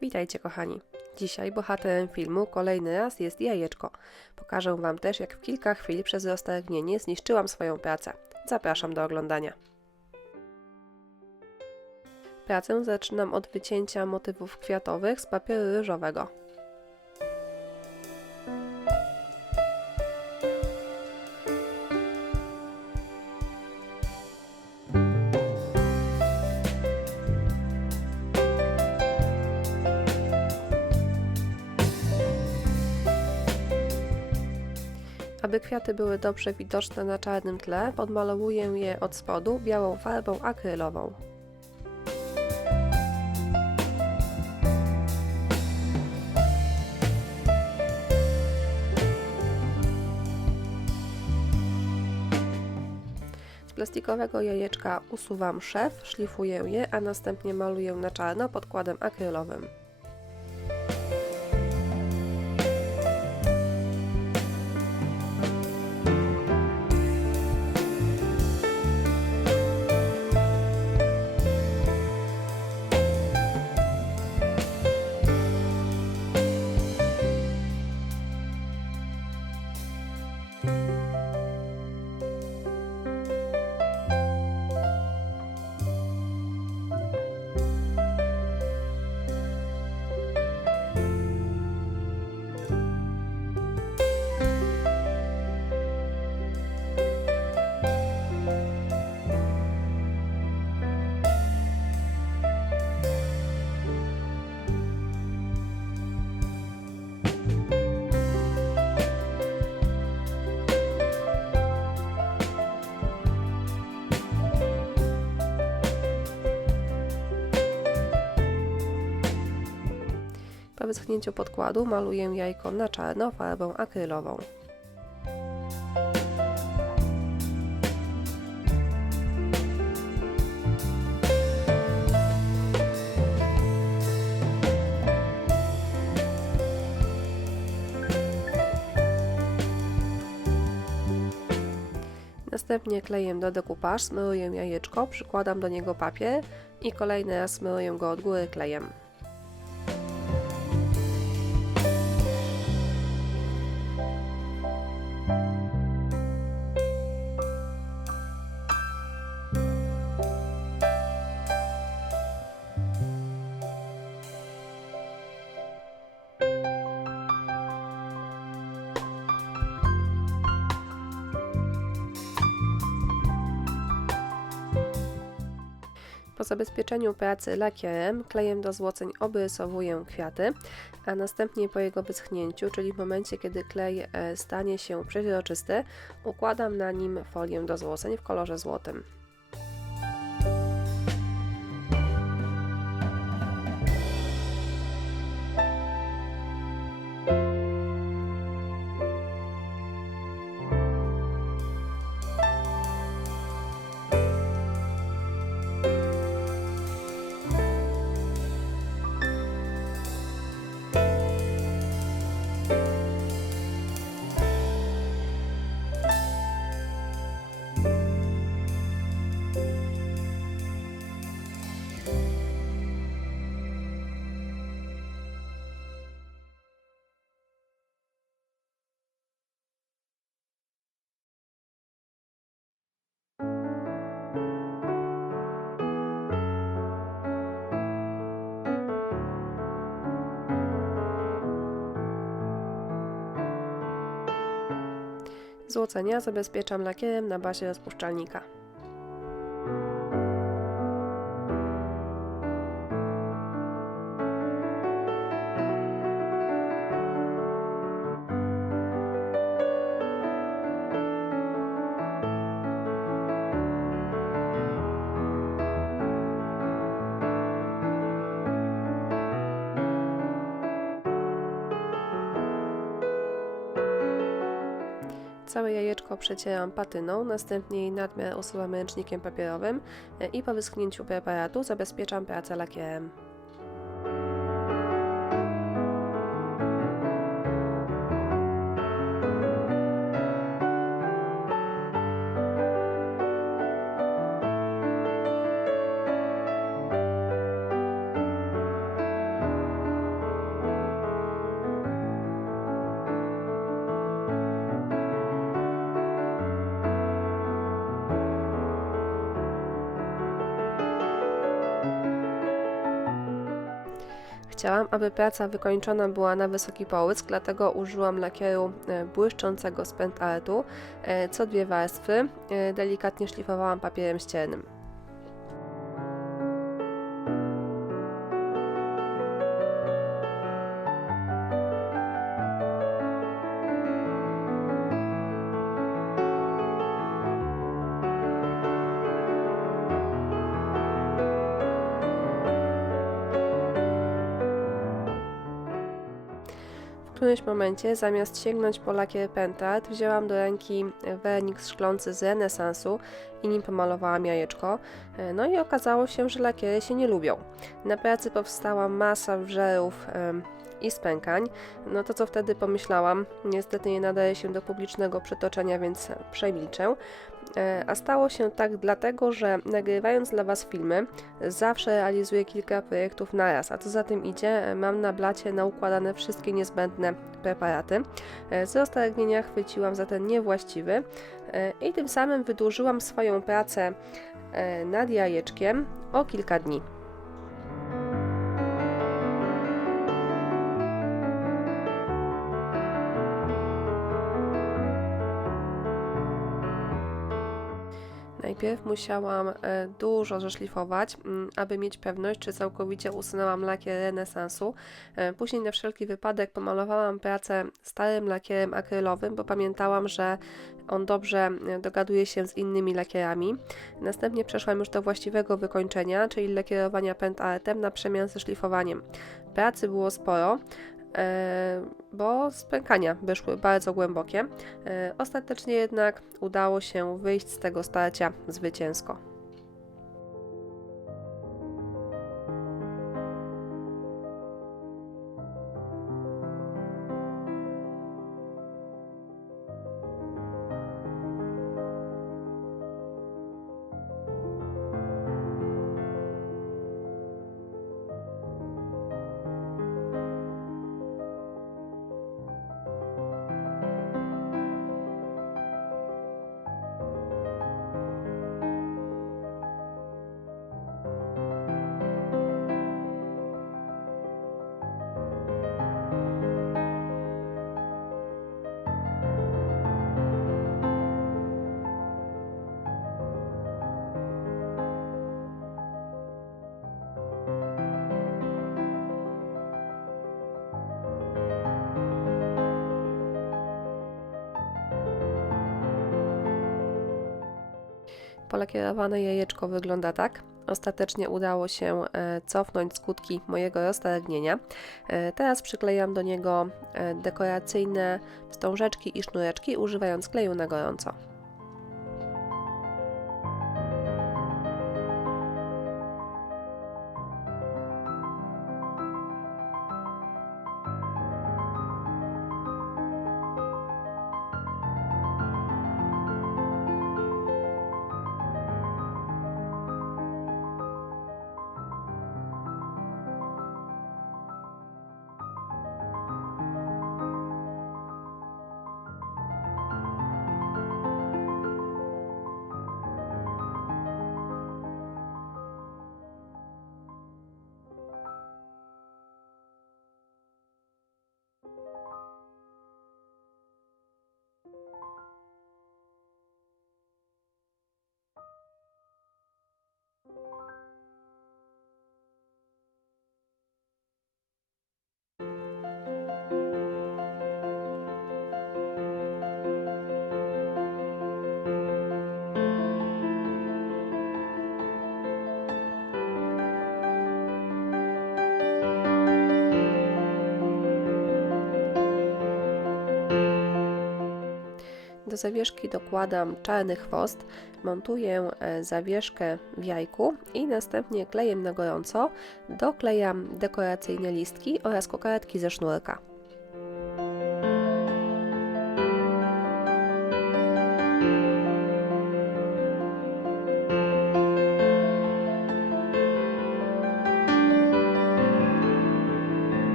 Witajcie kochani. Dzisiaj bohaterem filmu kolejny raz jest jajeczko. Pokażę Wam też, jak w kilka chwil przez roztargnienie zniszczyłam swoją pracę. Zapraszam do oglądania. Pracę zaczynam od wycięcia motywów kwiatowych z papieru ryżowego. Aby kwiaty były dobrze widoczne na czarnym tle, podmalowuję je od spodu białą farbą akrylową. Z plastikowego jajeczka usuwam szef, szlifuję je, a następnie maluję na czarno podkładem akrylowym. Po wyschnięciu podkładu maluję jajko na czarno farbą akrylową. Następnie klejem do dekupaż smaruję jajeczko, przykładam do niego papier i kolejny raz smaruję go od góry klejem. Po zabezpieczeniu pracy lakierem, klejem do złoceń obrysowuję kwiaty, a następnie po jego wyschnięciu, czyli w momencie, kiedy klej stanie się przeźroczysty, układam na nim folię do złoceń w kolorze złotym. Złocenia zabezpieczam lakierem na bazie rozpuszczalnika. Całe jajeczko przecieram patyną, następnie jej nadmiar usuwam ręcznikiem papierowym i po wyschnięciu preparatu zabezpieczam pracę lakierem. Chciałam, aby praca wykończona była na wysoki połysk, dlatego użyłam lakieru błyszczącego z Pentaartu, co 2 warstwy, delikatnie szlifowałam papierem ściernym. W którymś momencie, zamiast sięgnąć po lakier Pentaart, wzięłam do ręki wernik szklący z renesansu i nim pomalowałam jajeczko. No i okazało się, że lakiery się nie lubią. Na pracy powstała masa wżerów i spękań. No to co wtedy pomyślałam, niestety nie nadaje się do publicznego przytoczenia, więc przemilczę. A stało się tak dlatego, że nagrywając dla Was filmy, zawsze realizuję kilka projektów naraz, a co za tym idzie, mam na blacie naukładane wszystkie niezbędne preparaty. Z roztargnienia chwyciłam za ten niewłaściwy i tym samym wydłużyłam swoją pracę nad jajeczkiem o kilka dni. Najpierw musiałam dużo zeszlifować, aby mieć pewność, czy całkowicie usunęłam lakier renesansu. Później na wszelki wypadek pomalowałam pracę starym lakierem akrylowym, bo pamiętałam, że on dobrze dogaduje się z innymi lakierami. Następnie przeszłam już do właściwego wykończenia, czyli lakierowania Pentaartem na przemian ze szlifowaniem. Pracy było sporo, bo spękania wyszły bardzo głębokie. Ostatecznie jednak udało się wyjść z tego starcia zwycięsko. Polakierowane jajeczko wygląda tak. Ostatecznie udało się cofnąć skutki mojego roztargnienia. Teraz przyklejam do niego dekoracyjne wstążeczki i sznureczki, używając kleju na gorąco. Do zawieszki dokładam czarny chwost, montuję zawieszkę w jajku i następnie klejem na gorąco doklejam dekoracyjne listki oraz kokardki ze sznurka.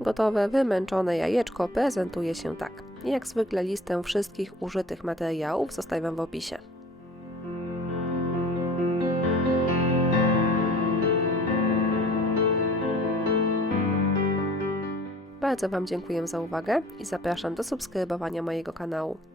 Gotowe, wymęczone jajeczko prezentuje się tak. i jak zwykle listę wszystkich użytych materiałów zostawiam w opisie. Bardzo Wam dziękuję za uwagę i zapraszam do subskrybowania mojego kanału.